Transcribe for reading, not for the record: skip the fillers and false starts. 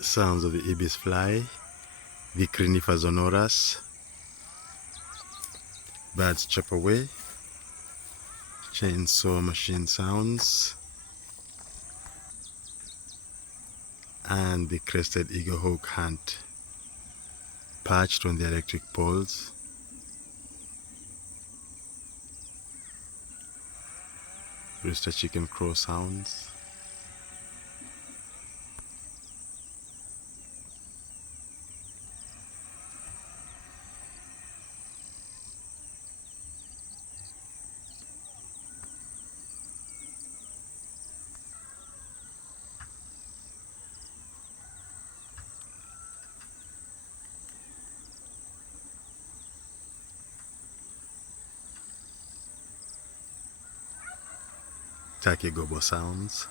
Sounds of the ibis fly, Vicrinifa zonoras. Birds chop away. Chainsaw machine sounds. And the crested eaglehawk hunt, perched on the electric poles. Rooster chicken crow sounds. Turkey gobo sounds.